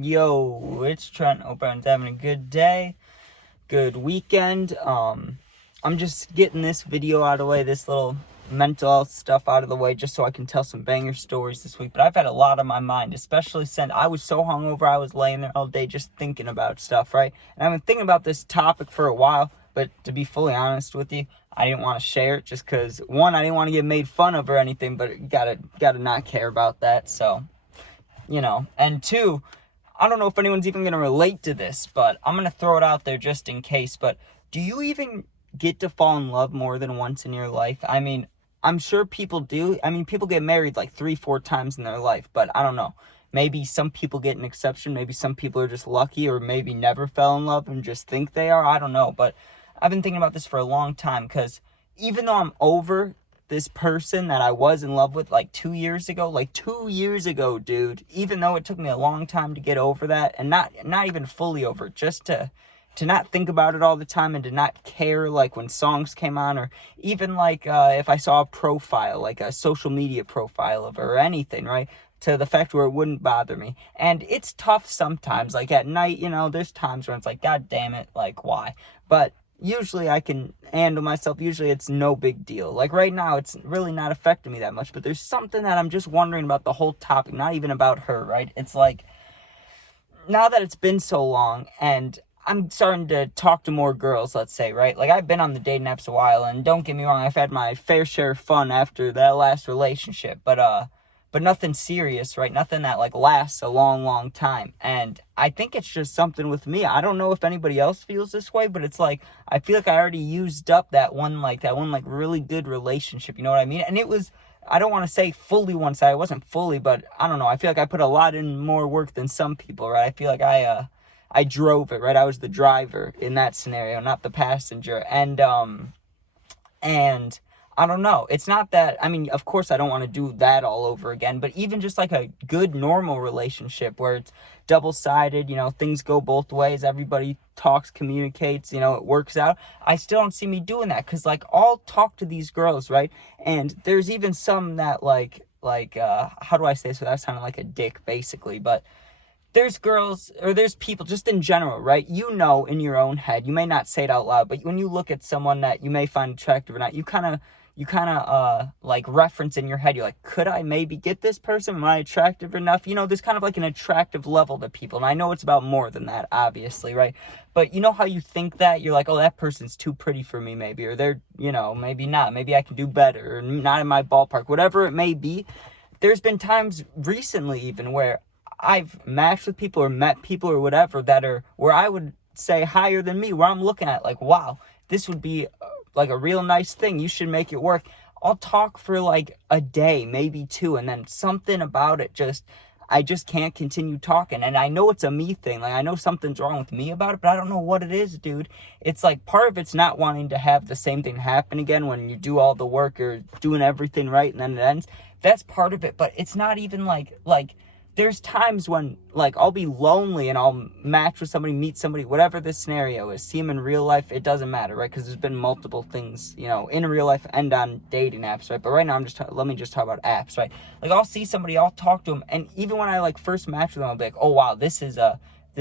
Yo, it's Trent. Hope everyone's having a good day, good weekend. I'm just getting this video out of the way, this little mental health stuff out of the way, just so I can tell some banger stories this week. But I've had a lot on my mind, especially since I was so hungover. I was laying there all day just thinking about stuff, right? And I've been thinking about this topic for a while, but to be fully honest with you, I didn't want to share it just because, one, I didn't want to get made fun of or anything, but gotta not care about that. So, and two, I don't know if anyone's even going to relate to this, but I'm going to throw it out there just in case. But do you even get to fall in love more than once in your life? I mean, I'm sure people do. I mean, people get married like 3-4 times in their life, but I don't know. Maybe some people get an exception. Maybe some people are just lucky, or maybe never fell in love and just think they are. I don't know. But I've been thinking about this for a long time, because even though I'm over this person that I was in love with like 2 years ago, dude, even though it took me a long time to get over that, and not even fully over it, just to not think about it all the time, and to not care like when songs came on, or even like if I saw a profile, like a social media profile of her or anything, right? To the fact where it wouldn't bother me. And it's tough sometimes, like at night, there's times where it's like, God damn it, like why? But usually I can handle myself. Usually it's no big deal. Like right now, it's really not affecting me that much, but there's something that I'm just wondering about the whole topic, not even about her, right? It's like, now that it's been so long, and I'm starting to talk to more girls, let's say, right? Like, I've been on the dating apps a while, and don't get me wrong, I've had my fair share of fun after that last relationship, but nothing serious, right? Nothing that, like, lasts a long, long time. And I think it's just something with me. I don't know if anybody else feels this way, but it's like, I feel like I already used up that one really good relationship, you know what I mean? And it was, I don't want to say fully one-sided. It wasn't fully, but I don't know. I feel like I put a lot in more work than some people, right? I feel like I drove it, right? I was the driver in that scenario, not the passenger. And I don't know. It's not that, I mean, of course I don't want to do that all over again, but even just like a good normal relationship where it's double-sided, things go both ways, everybody talks, communicates, it works out. I still don't see me doing that, because like I'll talk to these girls, right? And there's even some that how do I say this without sounding like a dick, basically, but there's girls, or there's people just in general, right? In your own head, you may not say it out loud, but when you look at someone that you may find attractive or not, you kind of like reference in your head, you're like, could I maybe get this person? Am I attractive enough? There's kind of like an attractive level to people. And I know it's about more than that, obviously, right? But you know how you think that? You're like, oh, that person's too pretty for me, maybe. Or they're, maybe not. Maybe I can do better. Or not in my ballpark. Whatever it may be. There's been times recently even where I've matched with people or met people or whatever that are where I would say higher than me, where I'm looking at like, wow, this would be like a real nice thing. You should make it work. I'll talk for like a day, maybe two, and then something about it I just can't continue talking. And I know it's a me thing. Like, I know something's wrong with me about it, but I don't know what it is, dude. It's like part of it's not wanting to have the same thing happen again when you do all the work or doing everything right and then it ends. That's part of it, but it's not even like there's times when, like, I'll be lonely and I'll match with somebody, meet somebody, whatever the scenario is, see them in real life, it doesn't matter, right? Because there's been multiple things, in real life and on dating apps, right? But right now, let me just talk about apps, right? Like, I'll see somebody, I'll talk to them, and even when I, like, first match with them, I'll be like, oh, wow, this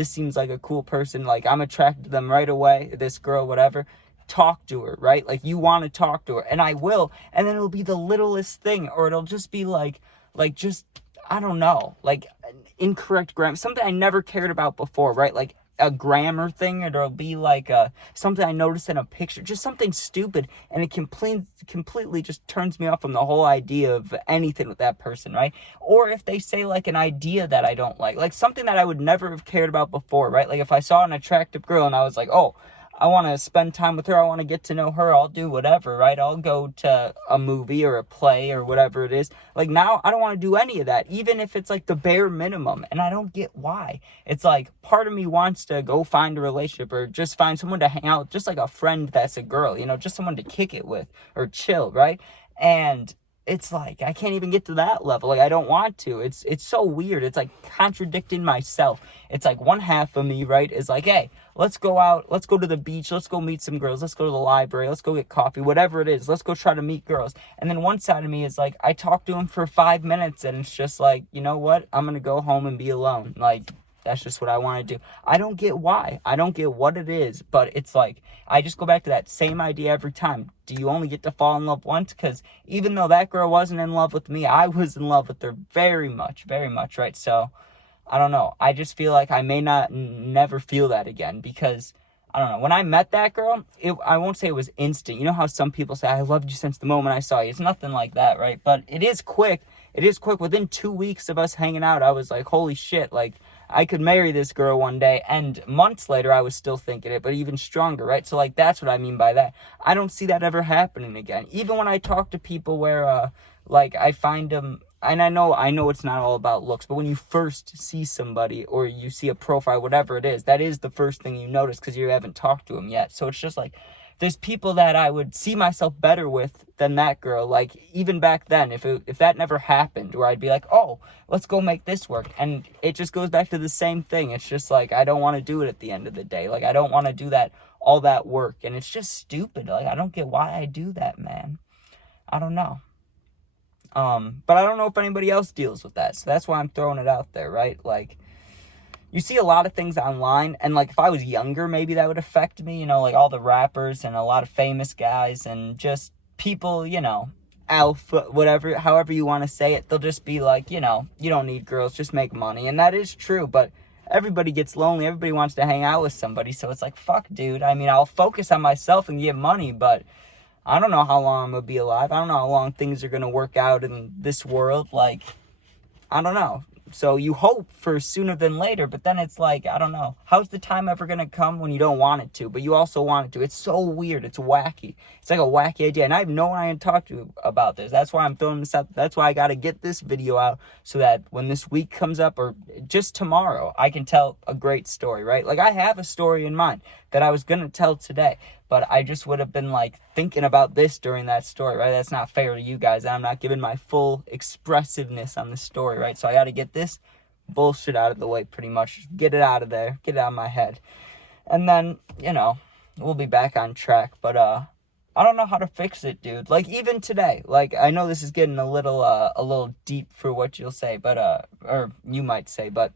seems like a cool person, like, I'm attracted to them right away, this girl, whatever. Talk to her, right? Like, you want to talk to her, and I will, and then it'll be the littlest thing, or it'll just be like just, I don't know, like incorrect grammar, something I never cared about before, right? Like a grammar thing, or it'll be like something I noticed in a picture, just something stupid, and it completely just turns me off from the whole idea of anything with that person, right? Or if they say like an idea that I don't like something that I would never have cared about before, right? Like if I saw an attractive girl and I was like, oh, I want to spend time with her, I want to get to know her, I'll do whatever, right? I'll go to a movie or a play or whatever it is. Like, now, I don't want to do any of that, even if it's like the bare minimum, and I don't get why. It's like, part of me wants to go find a relationship or just find someone to hang out with, just like a friend that's a girl, just someone to kick it with or chill, right? And it's like, I can't even get to that level. Like, I don't want to. It's so weird. It's like contradicting myself. It's like one half of me, right, is like, hey, let's go out, let's go to the beach, let's go meet some girls, let's go to the library, let's go get coffee, whatever it is, let's go try to meet girls. And then one side of me is like, I talk to them for 5 minutes and it's just like, you know what, I'm gonna go home and be alone. Like, That's just what I want to do. I don't get why. I don't get what it is, but it's like, I just go back to that same idea every time. Do you only get to fall in love once? Because even though that girl wasn't in love with me, I was in love with her very much, right? So, I don't know. I just feel like I may not never feel that again, because I don't know. When I met that girl, I won't say it was instant. You know how some people say, I loved you since the moment I saw you. It's nothing like that, right? But it is quick. It is quick. Within 2 weeks of us hanging out, I was like, holy shit, like, I could marry this girl one day. And months later, I was still thinking it, but even stronger, right? So, like, that's what I mean by that. I don't see that ever happening again. Even when I talk to people where, like, I find them, and I know it's not all about looks, but when you first see somebody or you see a profile, whatever it is, that is the first thing you notice because you haven't talked to them yet. So it's just like, there's people that I would see myself better with than that girl. Like, even back then, if that never happened, where I'd be like, oh, let's go make this work. And it just goes back to the same thing. It's just like, I don't want to do it at the end of the day. Like, I don't want to do all that work. And it's just stupid. Like, I don't get why I do that, man. I don't know. But I don't know if anybody else deals with that. So that's why I'm throwing it out there, right? Like, you see a lot of things online, and like, if I was younger, maybe that would affect me, like all the rappers and a lot of famous guys and just people, alpha, whatever, however you want to say it, they'll just be like, you don't need girls, just make money. And that is true, but everybody gets lonely. Everybody wants to hang out with somebody. So it's like, fuck, dude. I mean, I'll focus on myself and get money, but I don't know how long I'm going to be alive. I don't know how long things are going to work out in this world. Like, I don't know. So you hope for sooner than later, but then it's like, I don't know. How's the time ever going to come when you don't want it to, but you also want it to? It's so weird. It's wacky. It's like a wacky idea. And I have no one I can talk to about this. That's why I'm throwing this out. That's why I got to get this video out so that when this week comes up or just tomorrow, I can tell a great story, right? Like, I have a story in mind that I was going to tell today, but I just would have been like thinking about this during that story, right? That's not fair to you guys. I'm not giving my full expressiveness on the story, right? So I got to get this bullshit out of the way pretty much. Just get it out of there. Get it out of my head. And then, we'll be back on track. But I don't know how to fix it, dude. Like, even today, like, I know this is getting a little deep for what you'll say, but or you might say, but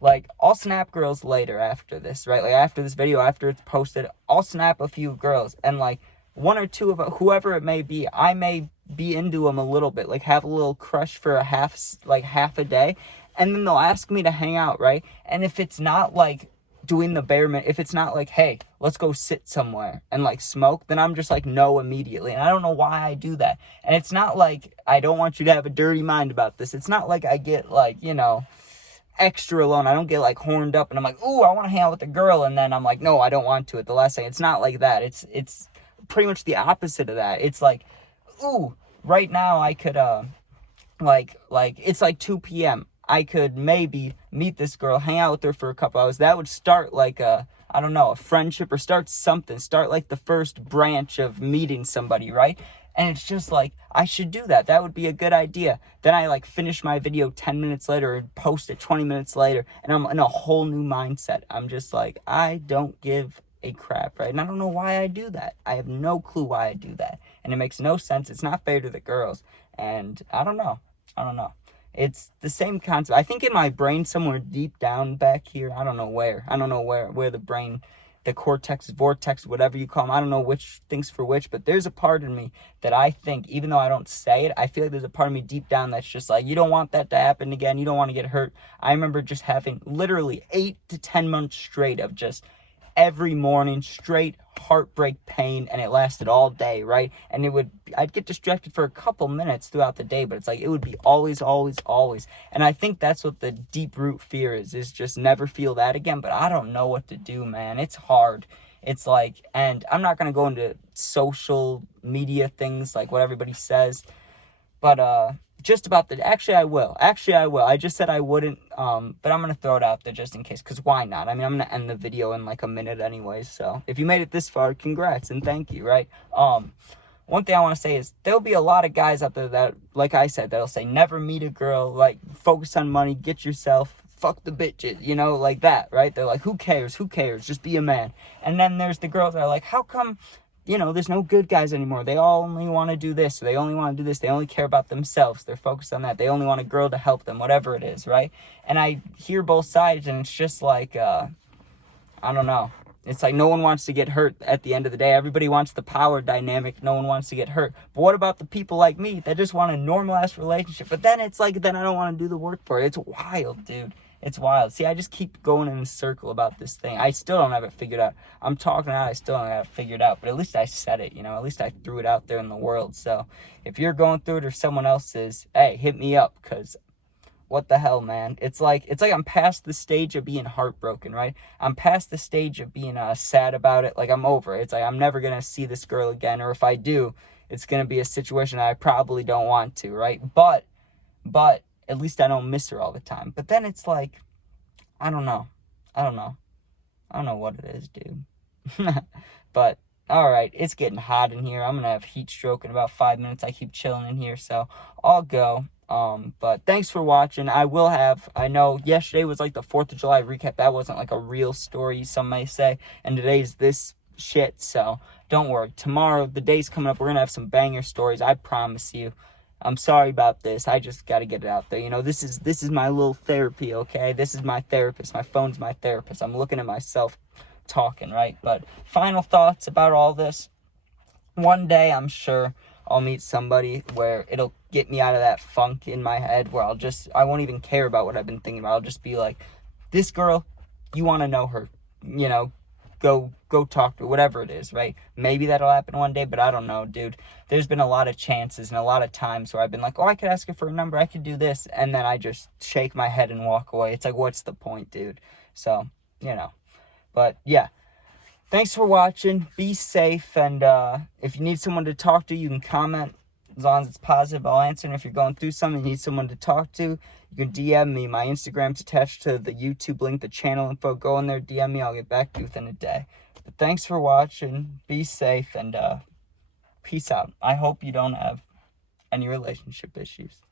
like, I'll snap girls later after this, right? Like, after this video, after it's posted, I'll snap a few girls, and like, one or two of whoever it may be, I may be into them a little bit, like, have a little crush for half a day, and then they'll ask me to hang out, right? And if it's not like doing the bare minimum, if it's not like, hey, let's go sit somewhere and like smoke, then I'm just like, no, immediately. And I don't know why I do that. And it's not like, I don't want you to have a dirty mind about this. It's not like I get like, extra alone. I don't get like horned up and I'm like, ooh, I want to hang out with a girl, and then I'm like, no, I don't want to at the last second. It's not like that. It's pretty much the opposite of that. It's like, ooh, right now I could like it's like 2 p.m. I could maybe meet this girl, hang out with her for a couple hours. That would start like a friendship, or start like the first branch of meeting somebody, right? And it's just like, I should do that. That would be a good idea. Then I like finish my video 10 minutes later and post it 20 minutes later, and I'm in a whole new mindset. I'm just like, I don't give a crap, right? And I don't know why I do that. I have no clue why I do that. And it makes no sense. It's not fair to the girls. And I don't know. It's the same concept. I think in my brain, somewhere deep down back here, I don't know where the brain, the cortex, vortex, whatever you call them, I don't know which thing's for which, but there's a part of me that I think, even though I don't say it, I feel like there's a part of me deep down that's just like, you don't want that to happen again. You don't want to get hurt. I remember just having literally 8 to 10 months straight of just every morning straight heartbreak pain, and it lasted all day, right? And I'd get distracted for a couple minutes throughout the day, but it's like, it would be always. And I think that's what the deep root fear is just never feel that again. But I don't know what to do, man. It's hard. It's like, and I'm not going to go into social media things, like what everybody says, but just about actually I will. I just said I wouldn't, but I'm going to throw it out there just in case, because why not? I mean, I'm going to end the video in like a minute anyways, so if you made it this far, congrats and thank you, right? One thing I want to say is, there'll be a lot of guys out there that, like I said, that'll say, never meet a girl, like, focus on money, get yourself, fuck the bitches, like that, right? They're like, who cares, just be a man. And then there's the girls that are like, how come there's no good guys anymore. They all only want to do this, or they only want to do this. They only care about themselves. They're focused on that. They only want a girl to help them, whatever it is, right? And I hear both sides, and it's just like, I don't know. It's like no one wants to get hurt at the end of the day. Everybody wants the power dynamic. No one wants to get hurt. But what about the people like me that just want a normal-ass relationship? But then it's like, then I don't want to do the work for it. It's wild, dude. It's wild. See, I just keep going in a circle about this thing. I still don't have it figured out. I'm talking out, I still don't have it figured out. But at least I said it, At least I threw it out there in the world. So if you're going through it or someone else is, hey, hit me up, because what the hell, man? It's like I'm past the stage of being heartbroken, right? I'm past the stage of being sad about it. Like, I'm over it. It's like I'm never going to see this girl again. Or if I do, it's going to be a situation that I probably don't want to, right? But at least I don't miss her all the time. But then it's like, I don't know what it is, dude. But, alright, it's getting hot in here. I'm going to have heat stroke in about 5 minutes. I keep chilling in here, so I'll go. But thanks for watching. I know yesterday was like the 4th of July recap. That wasn't like a real story, some may say. And today's this shit, so don't worry. Tomorrow, the day's coming up, we're going to have some banger stories. I promise you. I'm sorry about this. I just got to get it out there. This is my little therapy, okay? This is my therapist. My phone's my therapist. I'm looking at myself talking, right? But final thoughts about all this. One day, I'm sure I'll meet somebody where it'll get me out of that funk in my head where I won't even care about what I've been thinking about. I'll just be like, this girl, you want to know her, go talk to her, whatever it is, right? Maybe that'll happen one day, but I don't know, dude. There's been a lot of chances and a lot of times where I've been like, oh, I could ask her for a number, I could do this, and then I just shake my head and walk away. It's like, what's the point, dude? So, but yeah. Thanks for watching. Be safe, and if you need someone to talk to, you can comment. As long as it's positive, I'll answer. And if you're going through something, you need someone to talk to, you can DM me. My Instagram's attached to the YouTube link, the channel info. Go in there, DM me. I'll get back to you within a day. But thanks for watching. Be safe, and peace out. I hope you don't have any relationship issues.